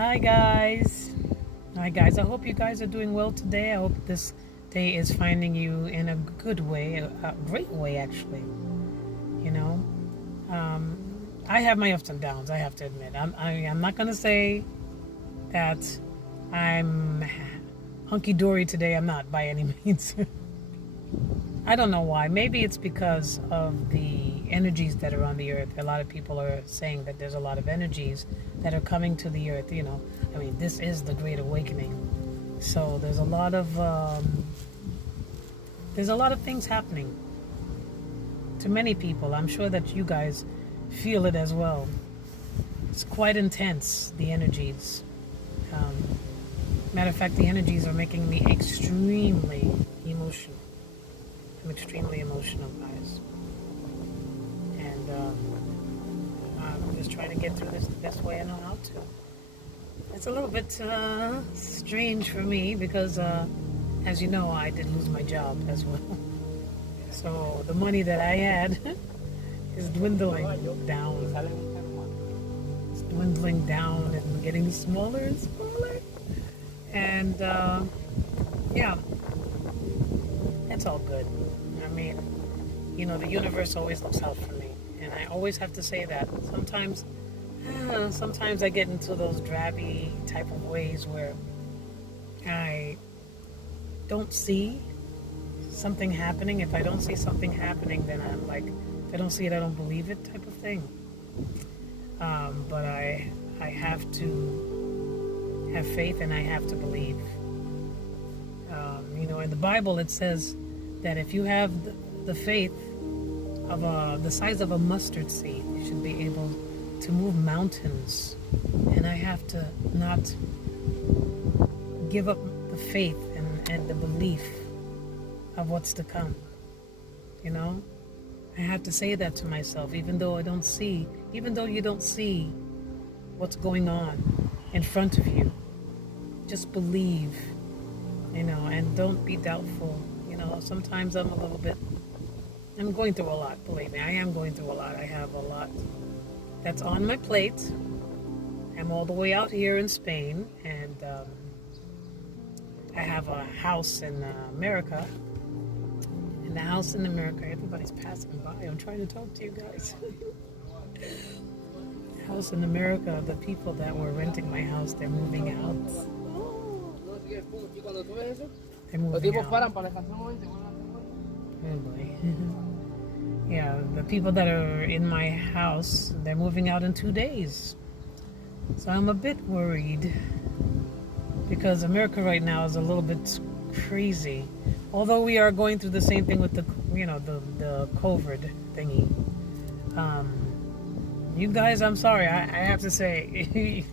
Hi guys. Hi guys. I hope you guys are doing well today. I hope this day is finding you in a good way, a great way actually. You know, I have my ups and downs. I have to admit. I'm not gonna say that I'm hunky dory today. I'm not by any means. I don't know why. Maybe it's because of the energies that are on the earth. A lot of people are saying that there's a lot of energies that are coming to the earth. I mean, this is the Great Awakening. So there's a lot of things happening to many people. I'm sure that you guys feel it as well. It's quite intense, the energies. Matter of fact, the energies are making me extremely emotional. I'm extremely emotional, guys. And I'm just trying to get through this the best way I know how to. It's a little bit strange for me because, as you know, I did lose my job as well. So the money that I had is dwindling down. It's dwindling down and getting smaller and smaller. And, yeah, it's all good. I mean, the universe always looks out for me. And I always have to say that. Sometimes I get into those drabby type of ways where I don't see something happening. If I don't see something happening, then I'm like, if I don't see it, I don't believe it type of thing. But I have to have faith and I have to believe. In the Bible it says that if you have the faith of the size of a mustard seed, you should be able to move mountains. And I have to not give up the faith and the belief of what's to come. I have to say that to myself, even though you don't see what's going on in front of you. Just believe, and don't be doubtful. Sometimes I'm going through a lot, believe me. I am going through a lot. I have a lot that's on my plate. I'm all the way out here in Spain, and I have a house in America. In the house in America, everybody's passing by. I'm trying to talk to you guys. House in America, the people that were renting my house, they're moving out. They're moving out. Oh boy. Yeah, the people that are in my house, they're moving out in 2 days. So I'm a bit worried because America right now is a little bit crazy. Although we are going through the same thing with the COVID thingy. You guys, I'm sorry, I have to say,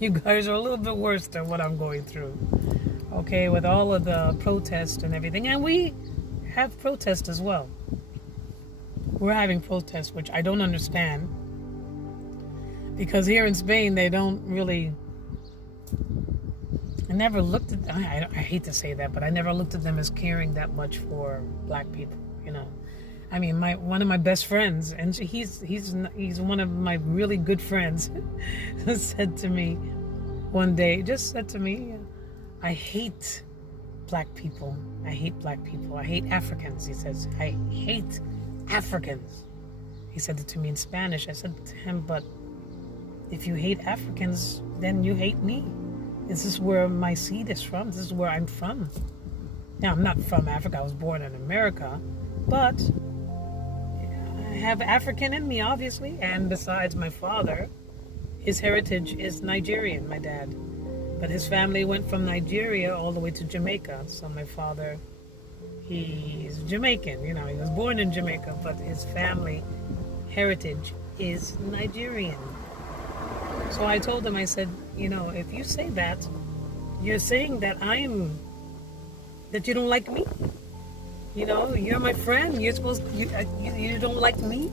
you guys are a little bit worse than what I'm going through. Okay, with all of the protests and everything. And we have protests as well. We're having protests, which I don't understand. Because here in Spain, they don't really... I never looked at... I hate to say that, but I never looked at them as caring that much for black people, I mean, one of my best friends, and he's one of my really good friends, said to me one day, I hate black people. I hate black people. I hate Africans. He says, I hate Africans. He said it to me in Spanish. I said to him, but if you hate Africans, then you hate me. This is where my seed is from. This is where I'm from. Now, I'm not from Africa. I was born in America, but I have African in me, obviously. And besides, my father, his heritage is Nigerian, my dad. But his family went from Nigeria all the way to Jamaica. So my father, he's Jamaican. He was born in Jamaica, but his family heritage is Nigerian. So I told him, I said, if you say that, you're saying that that you don't like me. You're my friend. You don't like me.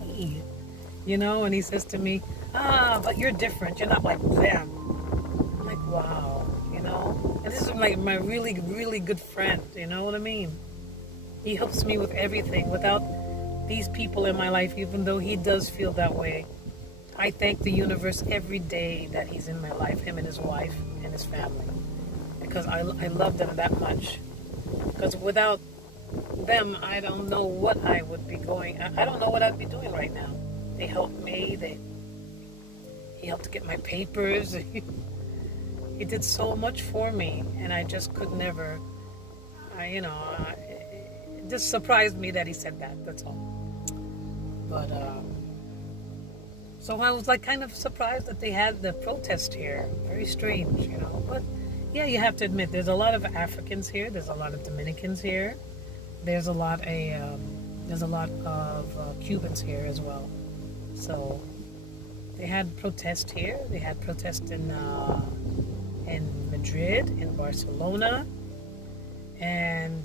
And he says to me, but you're different. You're not like them. I'm like, wow, And this is like my really, really good friend. You know what I mean? He helps me with everything. Without these people in my life, even though he does feel that way, I thank the universe every day that he's in my life, him and his wife and his family, because I love them that much. Because without them, I don't know what I would be going. I don't know what I'd be doing right now. They helped me. He helped to get my papers. He did so much for me, and I just could never. It just surprised me that he said that. That's all. But so I was like kind of surprised that they had the protest here. Very strange, But yeah, you have to admit, there's a lot of Africans here. There's a lot of Dominicans here. There's a lot of Cubans here as well. So they had protest here. They had protest in Madrid, in Barcelona, and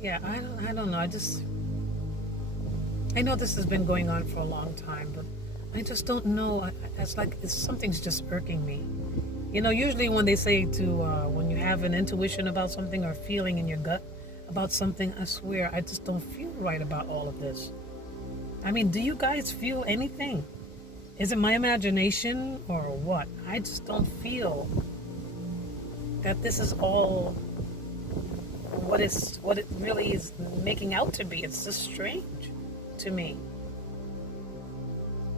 yeah, I don't know. I know this has been going on for a long time, but I just don't know. It's like something's just irking me. Usually when they say when you have an intuition about something or a feeling in your gut about something, I swear, I just don't feel right about all of this. I mean, do you guys feel anything? Is it my imagination or what? I just don't feel that this is all what it really is making out to be. It's just strange to me.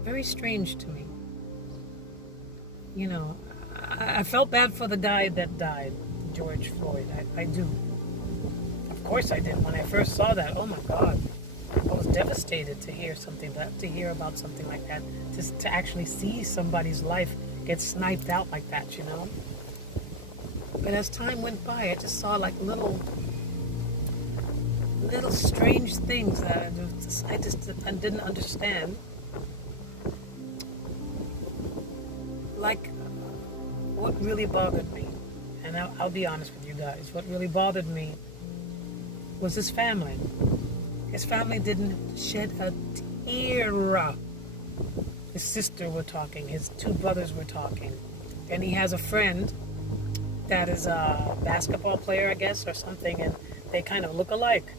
Very strange to me. I felt bad for the guy that died, George Floyd. I do. Of course I did. When I first saw that, oh my God, I was devastated to hear about something like that, to actually see somebody's life get sniped out like that, But as time went by, I just saw like little strange things that I didn't understand. Like, what really bothered me, and I'll be honest with you guys, what really bothered me was his family. His family didn't shed a tear. His sister were talking, his two brothers were talking, and he has a friend that is a basketball player, I guess, or something, and they kind of look alike,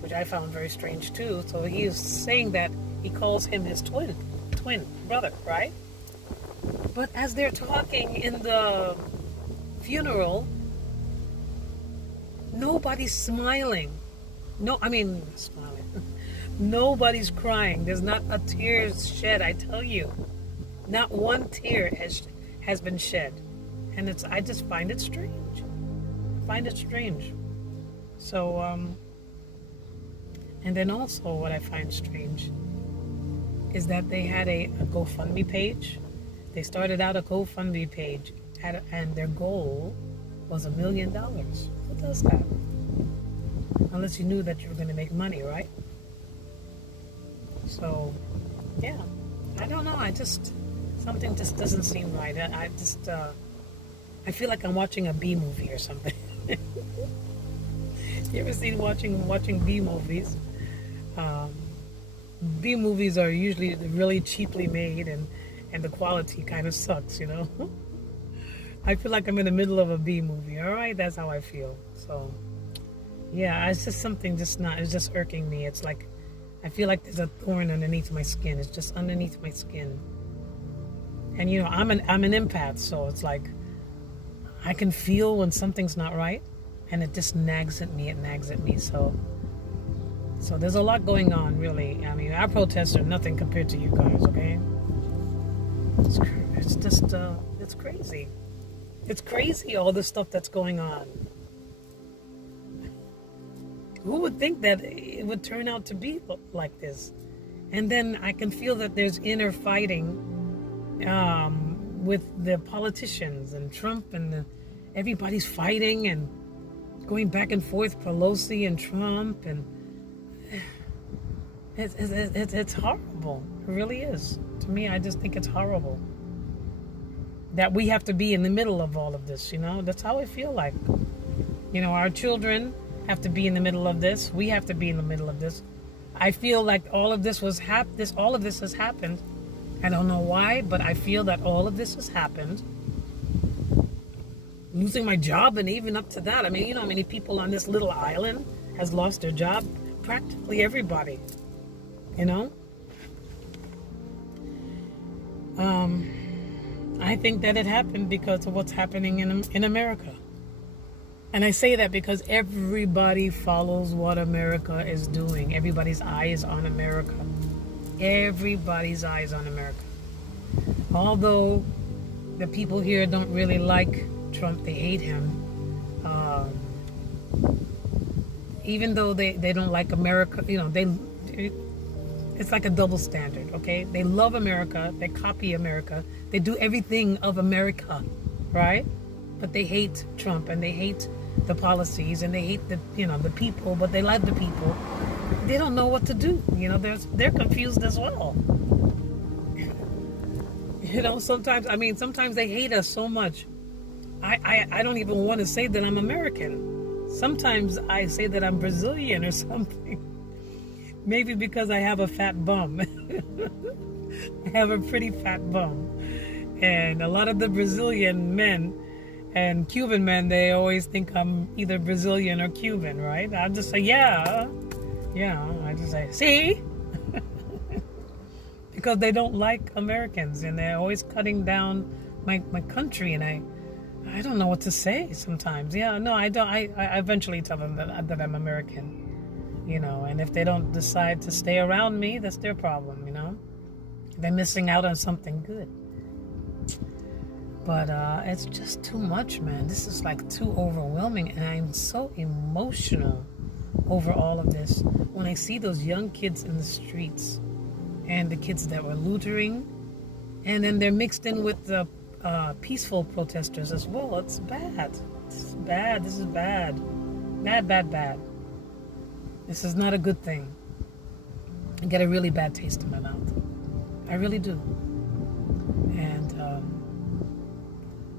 which I found very strange too. So he is saying that he calls him his twin brother, right? But as they're talking in the funeral, nobody's smiling. Smiling. Nobody's crying. There's not a tear shed, I tell you. Not one tear has been shed. And I just find it strange. So, and then also what I find strange is that they had a GoFundMe page. They started out a GoFundMe page, and their goal was $1 million. Who does that? Unless you knew that you were going to make money, right? So, yeah, I don't know. Something just doesn't seem right. I feel like I'm watching a B movie or something. You ever seen watching B movies? B movies are usually really cheaply made, and the quality kind of sucks, I feel like I'm in the middle of a B movie. All right, that's how I feel. So, yeah, it's just something it's just irking me. It's like I feel like there's a thorn underneath my skin. It's just underneath my skin. And I'm an empath, so it's like I can feel when something's not right, and it just nags at me. So there's a lot going on, really. I mean, our protests are nothing compared to you guys, okay? It's just it's crazy. It's crazy, all the stuff that's going on. Who would think that it would turn out to be like this? And then I can feel that there's inner fighting with the politicians and Trump, and everybody's fighting and going back and forth, Pelosi and Trump, and it's horrible. It really is. To me, I just think it's horrible that we have to be in the middle of all of this. That's how I feel like. Our children have to be in the middle of this. We have to be in the middle of this. I feel like all of this has happened. I don't know why, but I feel that all of this has happened. Losing my job, and even up to that. I mean, how many people on this little island has lost their job? Practically everybody. Um, I think that it happened because of what's happening in America. And I say that because everybody follows what America is doing. Everybody's eye is on America. Everybody's eye is on America. Although the people here don't really like Trump, they hate him. Um, Even though they don't like America, it's like a double standard, okay? They love America, they copy America, they do everything of America, right? But they hate Trump and they hate the policies and they hate the people, but they like the people. They don't know what to do, they're confused as well. Sometimes they hate us so much. I don't even want to say that I'm American. Sometimes I say that I'm Brazilian or something. Maybe because I have a fat bum. I have a pretty fat bum. And a lot of the Brazilian men and Cuban men, they always think I'm either Brazilian or Cuban, right? I'll just say, yeah. I just say, see? Because they don't like Americans and they're always cutting down my country, and I don't know what to say sometimes. Yeah, no, I don't. I eventually tell them that I'm American, and if they don't decide to stay around me, that's their problem, They're missing out on something good. But it's just too much, man. This is like too overwhelming, and I'm so emotional over all of this. When I see those young kids in the streets and the kids that were looting, and then they're mixed in with the peaceful protesters as well. It's bad. This is bad. This is bad. Bad. This is not a good thing. I get a really bad taste in my mouth. I really do. And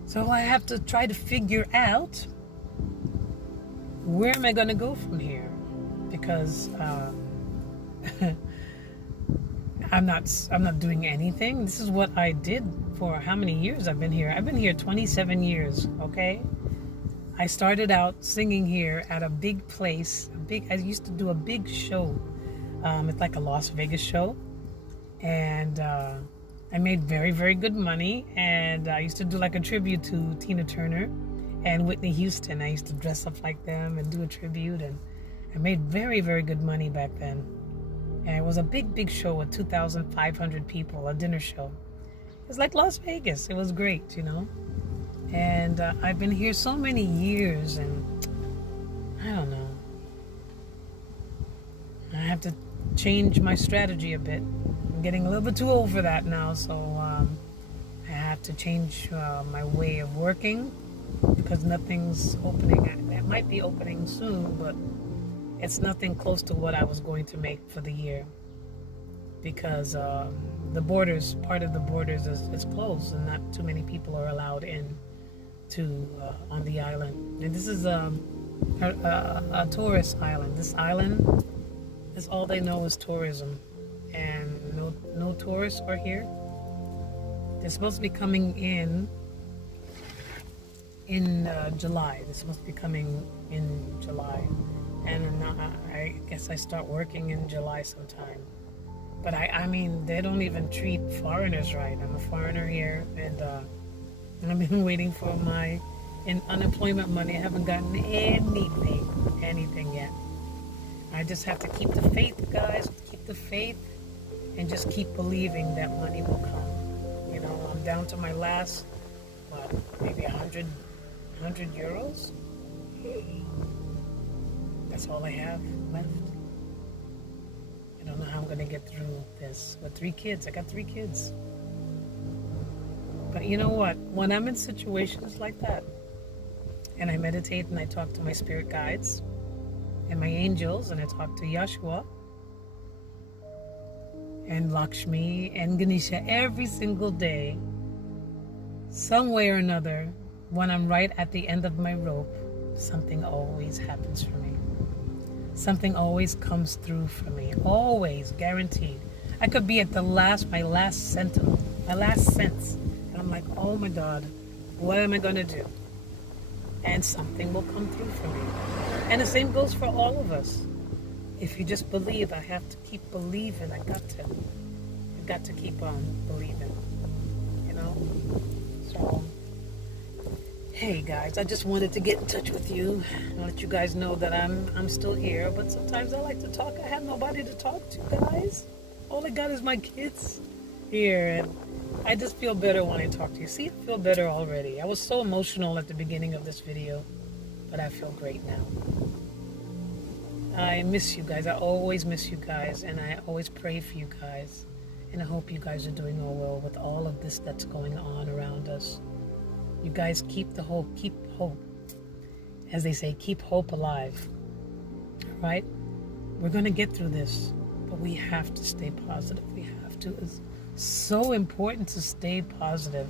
so I have to try to figure out where am I going to go from here, because I'm not doing anything. This is what I did for how many years I've been here. I've been here 27 years, okay? I started out singing here at a big place. I used to do a big show. It's like a Las Vegas show. And I made very, very good money. And I used to do like a tribute to Tina Turner and Whitney Houston. I used to dress up like them and do a tribute. And I made very, very good money back then. And it was a big, big show with 2,500 people, a dinner show. It was like Las Vegas. It was great, And I've been here so many years, and I don't know. I have to change my strategy a bit. I'm getting a little bit too old for that now, so I have to change my way of working, because nothing's opening. It might be opening soon, but it's nothing close to what I was going to make for the year, because part of the borders is closed, and not too many people are allowed in on the island. And this is a tourist island. This island is all they know is tourism, and no tourists are here. They're supposed to be coming in July. They're supposed to be coming in July. And I guess I start working in July sometime. But I mean, they don't even treat foreigners right. I'm a foreigner here, and I've been waiting for my unemployment money. I haven't gotten anything yet. I just have to keep the faith, guys. Keep the faith, and just keep believing that money will come. I'm down to my last, maybe 100 euros. That's all I have left. I don't know how I'm going to get through this with 3 kids. I got 3 kids. But you know what? When I'm in situations like that, and I meditate and I talk to my spirit guides and my angels, and I talk to Yeshua and Lakshmi and Ganesha every single day, some way or another, when I'm right at the end of my rope, something always happens for me. Something always comes through for me. Always, guaranteed. I could be at my last sentinel, my last sense. And I'm like, oh my God, what am I going to do? And something will come through for me. And the same goes for all of us. If you just believe, I have to keep believing. I got to keep on believing. know. So, hey guys, I just wanted to get in touch with you and let you guys know that I'm still here. But sometimes I like to talk. I have nobody to talk to, guys. All I got is my kids here, and I just feel better when I talk to you. See, I feel better already. I was so emotional at the beginning of this video, but I feel great now. I miss you guys. I always miss you guys, and I always pray for you guys. And I hope you guys are doing all well with all of this that's going on around us. You guys keep the hope. Keep hope. As they say, keep hope alive. All right? We're going to get through this, but we have to stay positive. We have to. It's so important to stay positive.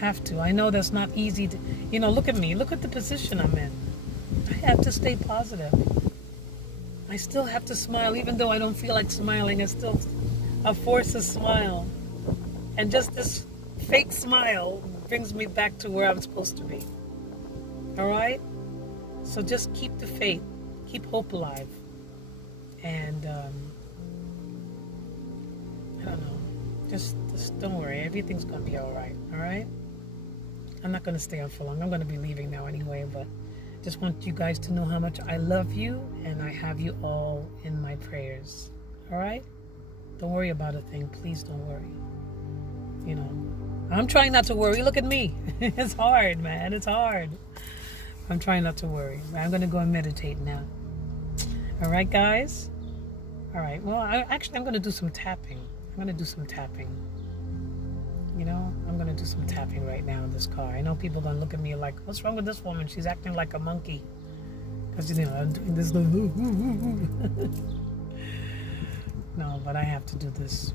Have to. I know that's not easy to, look at me. Look at the position I'm in. I have to stay positive. I still have to smile, even though I don't feel like smiling. I force a smile. And just this fake smile brings me back to where I'm supposed to be. All right? So just keep the faith. Keep hope alive. And, I don't know. Just don't worry. Everything's going to be all right. All right? I'm not going to stay on for long. I'm going to be leaving now anyway, but just want you guys to know how much I love you, and I have you all in my prayers. All right? Don't worry about a thing. Please don't worry. I'm trying not to worry. Look at me. It's hard, man. It's hard. I'm trying not to worry. I'm going to go and meditate now. All right, guys? All right. Well, I'm going to do some tapping. I'm going to do some tapping. I'm going to do some tapping right now in this car. I know people going to look at me like, what's wrong with this woman? She's acting like a monkey. Because, I'm doing this. No, but I have to do this.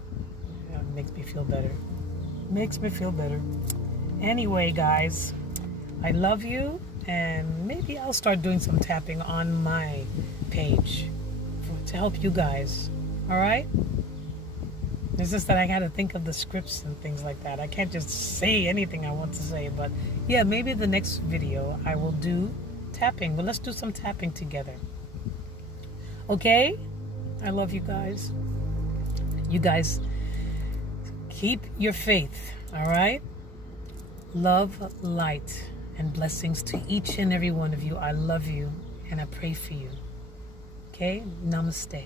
It makes me feel better. Makes me feel better. Anyway, guys, I love you. And maybe I'll start doing some tapping on my page to help you guys. All right? It's just that I got to think of the scripts and things like that. I can't just say anything I want to say. But yeah, maybe the next video I will do tapping. But let's do some tapping together. Okay? I love you guys. You guys keep your faith. All right? Love, light, and blessings to each and every one of you. I love you and I pray for you. Okay? Namaste.